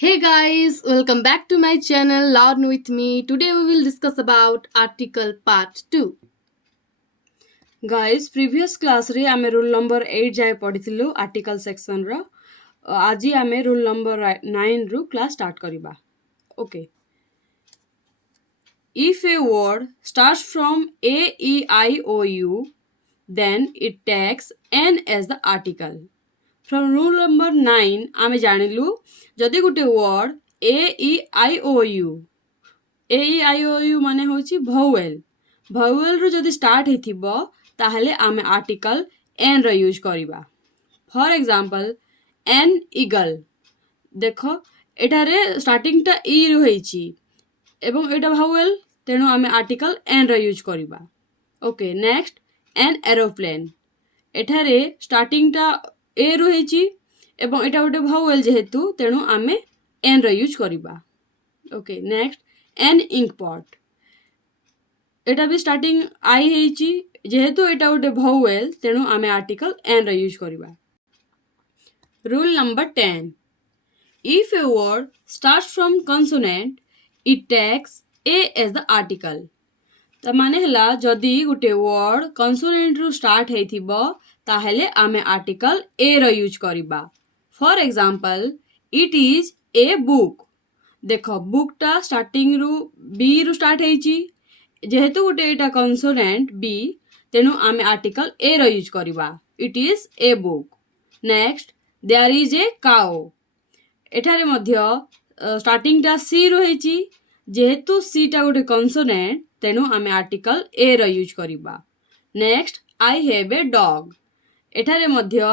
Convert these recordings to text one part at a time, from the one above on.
Hey guys, welcome back to my channel Learn with me. Today we will discuss about article part 2. Guys previous class रे आमे rule number 8 जाय पढ़िथिलु article section रो आजी आमे rule number 9 रु class start करिबा okay if a word starts from A E I O U then it takes N as the article from rule number 9 आमे जानिलु जदि गुटे word A E I O U A E I O U माने होची vowel vowel रु जदि start हेथिबो ताहले आमे article an रो use करिबा फॉर एग्जांपल एन ईगल देख एटारे स्टार्टिंग टा ई रु हेची एवं एटा भावेल तेणु आमे आर्टिकल एन रो यूज करिबा ओके नेक्स्ट एन एरोप्लेन एठारे स्टार्टिंग टा ए रु हेची एवं एटा गोटे भावेल जेहेतु तेणु आमे एन रो यूज करिबा okay next an ink pot एटा भी स्टार्टिंग आई हेची जेहेतु एटा गोटे भावेल तेणु आमे आर्टिकल एन रो यूज करिबा rule number 10 if a word starts from consonant it takes a as the article त माने हला जदि गुटे वर्ड कन्सोनेंट रु स्टार्ट हेथिबो ताहेले आमे आर्टिकल ए रो यूज करिबा for example it is a book देख बुक टा स्टार्टिंग रु बी रु स्टार्ट हेची जेहेतु गोटे एटा कन्सोनेंट बी तेणु आमे आर्टिकल ए रो यूज करिबा it is a book next there is a cow एठारे मध्य स्टार्टिंग टा सी रु हेची जेहेतु सी टा गोटे कन्सोनेंट तेणु आमे आर्टिकल ए रो यूज करिबा next I have a dog एठारे मध्य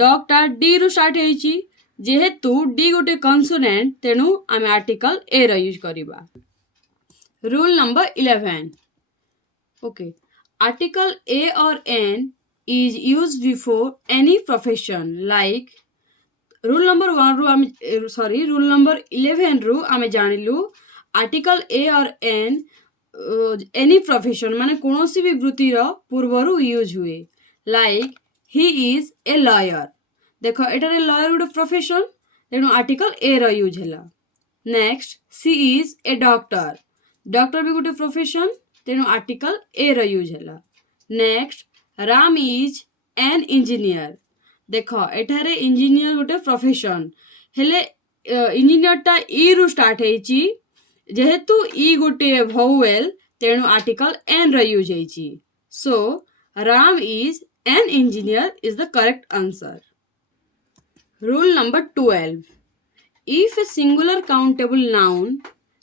डॉग टा डी रु स्टार्ट हेची जेहेतु डी गोटे कन्सोनेंट तेणु आमे आर्टिकल ए रो यूज करिबा rule number 11 okay article a और an is used before any profession like rule number 1 रु आमे रूल नंबर 11 रु आमे जानिलु आर्टिकल ए और एन एनी प्रोफेशन माने कोनोसी भी वृत्ति रो पूर्वरु यूज हुए like he is a lawyer देखो एटारे लॉयर गोटे प्रोफेशन तेणु आर्टिकल ए रो यूज हैला next she is a doctor doctor भी गोटे प्रोफेशन तेणु आर्टिकल ए रो यूज हैला next Ram is an engineer देख एठारे इंजीनियर गोटे प्रोफेशन हेले इंजीनियर टा ई रु स्टार्ट हेची जेहेतु ई गोटे भावेल तेणु आर्टिकल एन रो यूज हेची so Ram is an engineer is the correct answer rule number 12 if a singular countable noun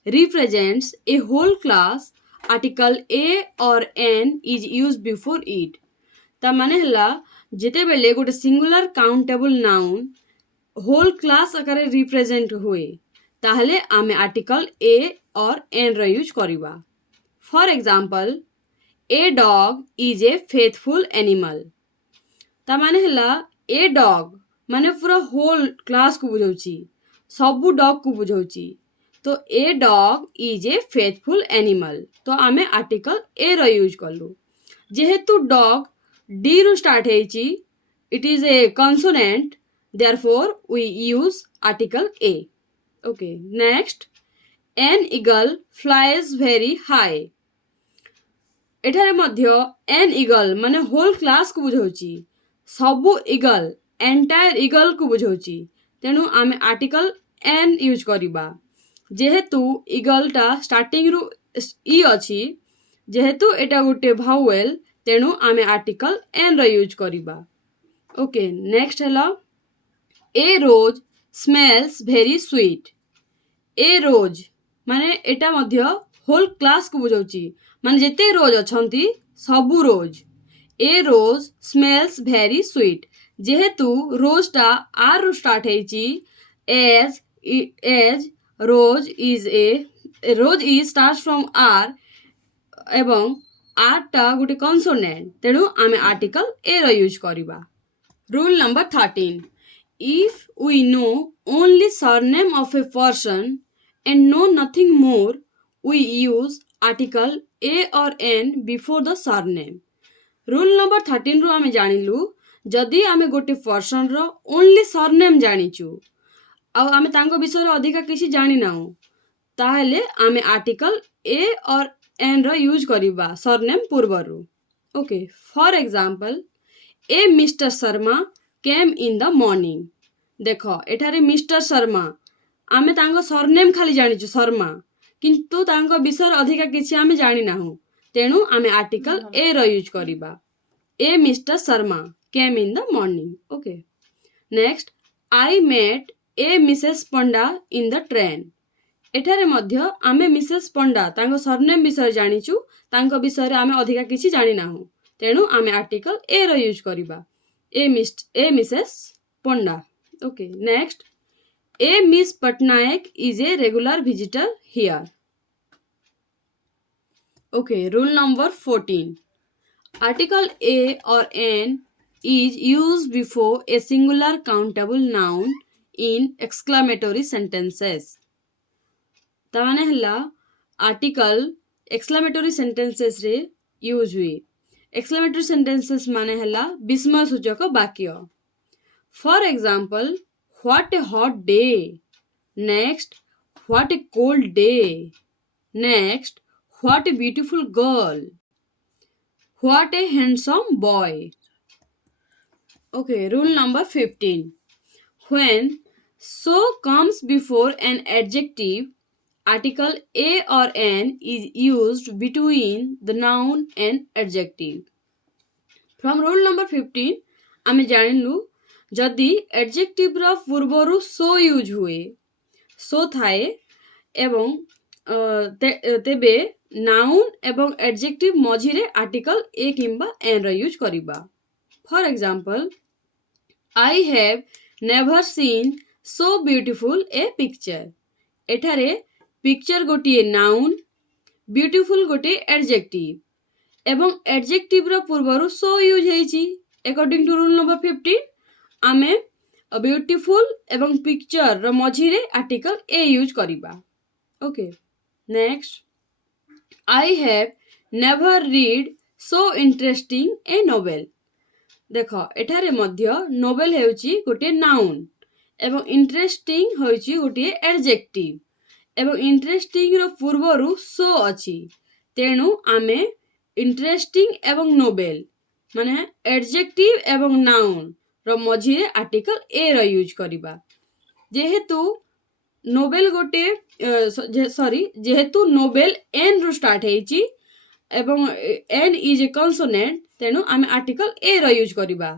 represents a whole class article a or n is used before it ता माने हला जेते बेले गोटे singular countable noun whole class आकारे represent हुए ताहले आमे आर्टिकल ए और एन रो यूज करिबा for example a dog is a faithful animal ता माने हला ए डॉग माने पूरा होल क्लास को बुझौची सबु डॉग को बुझौची तो ए dog is a faithful animal तो आमे आर्टिकल ए रो यूज करलु जेहेतु डॉग डी रु स्टार्ट हेची it is A consonant therefore we use article a okay next an eagle flies very high एठारे मध्य एन ईगल माने होल क्लास को बुझौची सबु ईगल एंटायर ईगल को बुझौची तेणु आमे आर्टिकल एन यूज करिबा जेहेतु ईगल टा स्टार्टिंग रु ई अछि जेहेतु एटा गोटे भावेल तेणु आमे आर्टिकल एन रो यूज करिबा ओके नेक्स्ट हला ए रोज स्मेल्स भेरी स्वीट ए रोज माने एटा मध्य होल क्लास को बुझौची माने जेते रोज अछंती सबु रोज ए रोज स्मेल्स भेरी स्वीट जेहेतु रोज टा आर रु स्टार्ट हेची as rose is start from R एवं आर टा गोटे कंसोनेंट तेणु आमे आर्टिकल ए रो यूज करिबा rule number 13 if we know only surname of a person and know nothing more we use article a or n before the surname rule number 13 रु आमे जानिलु जदि आमे गोटे पर्सन रो ओनली सरनेम जानिचु ଆଉ ଆମେ ତାଙ୍କ ବିଷୟରେ ଅଧିକା କିଛି ଜାଣିନାହୁଁ ତାହେଲେ ଆମେ ଆର୍ଟିକଲ ଏ ଅର୍ ଏନ୍ ର ୟୁଜ୍ କରିବା ସରନେମ୍ ପୂର୍ବରୁ। Okay, for example A Mr Sharma came in the morning. ଦେଖ ଏଠାରେ ମିଷ୍ଟର ଶର୍ମା ଆମେ ତାଙ୍କ ସରନେମ୍ ଖାଲି ଜାଣିଛୁ ଶର୍ମା, କିନ୍ତୁ ତାଙ୍କ ବିଷୟରେ ଅଧିକା କିଛି ଆମେ ଜାଣିନାହୁଁ, ତେଣୁ ଆମେ ଆର୍ଟିକଲ ଏ ର ୟୁଜ୍ କରିବା। ଏ Mr Sharma came in the morning. Okay, next I met a Mrs Panda in the train. ଏଠାରେ ମଧ୍ୟ ଆମେ ମିସେସ୍ ପଣ୍ଡା ତାଙ୍କ ସରନେମ୍ ବିଷୟରେ ଜାଣିଛୁ, ତାଙ୍କ ବିଷୟରେ ଆମେ ଅଧିକା କିଛି ଜାଣିନାହୁଁ, ତେଣୁ ଆମେ ଆର୍ଟିକଲ ଏ ର ୟୁଜ୍ କରିବା। A Mrs Panda. Okay, next a Miss Pattanaik is a regular visitor here. Okay, rule number 14. Article A or N is used before a singular countable noun in exclamatory sentences. ताने हला आर्टिकल एक्सक्लेमेटरी सेंटेंसेस रे use हुए। Exclamatory sentences माने हला विस्मय सूचक वाक्य। For example, what A hot day. Next, what A cold day. Next, what a beautiful girl. What A handsome boy. Okay, rule number 15. When so comes before an adjective, article A or N is used between the noun and adjective. From rule number 15, आमे जानिलु जदि adjective रा पूर्वरु so use हुए, so थाए एवं तेबे noun एवं adjective मझिरे article A किंबा N रा यूज करिबा। For example, I have never seen so beautiful a picture. एठारे पिक्चर गोटे नाउन, ब्यूटीफुल गोटे एडजेक्टिव एवं एडजेक्टिव रो पूर्वरु सो यूज हेछि। अकॉर्डिंग टू रूल नंबर 15 आमे ब्यूटीफुल एवं पिक्चर रो मझिरे आर्टिकल ए यूज करिबा। Okay, next, I have never read so interesting a novel. देख एठारे मध्य नोवेल हेउची गोटे नाउन एवं इंटरेस्टिंग होइची गोटे एडजेक्टिव एवं इंटरेस्टिंग रो पूर्वरु सो अछि, तेणु आमे इंटरेस्टिंग एवं नोवेल माने एडजेक्टिव एवं नाउन रो मझिरे आर्टिकल ए रो यूज करिबा। जेहेतु नोवेल गोटे जेहेतु नोवेल एन रु स्टार्ट हेछि एवं एन इज ए कॉन्सोनेंट, तेणु आमे आर्टिकल ए रो यूज करिबा।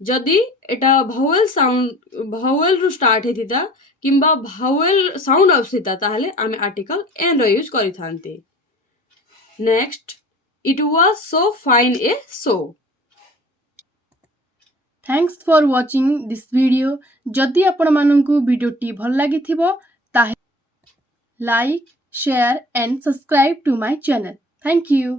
जदि एटा भावेल रु स्टार्ट हेतिता किंबा भावेल साउंड आउसिता ताहले आमे आर्टिकल एन रो यूज करिथांते। Next, it was so fine a show. Thanks for watching this video. जदि आपण माननकु वीडियोटी भल लागिथिबो ताहे like, share and subscribe to my channel. Thank you.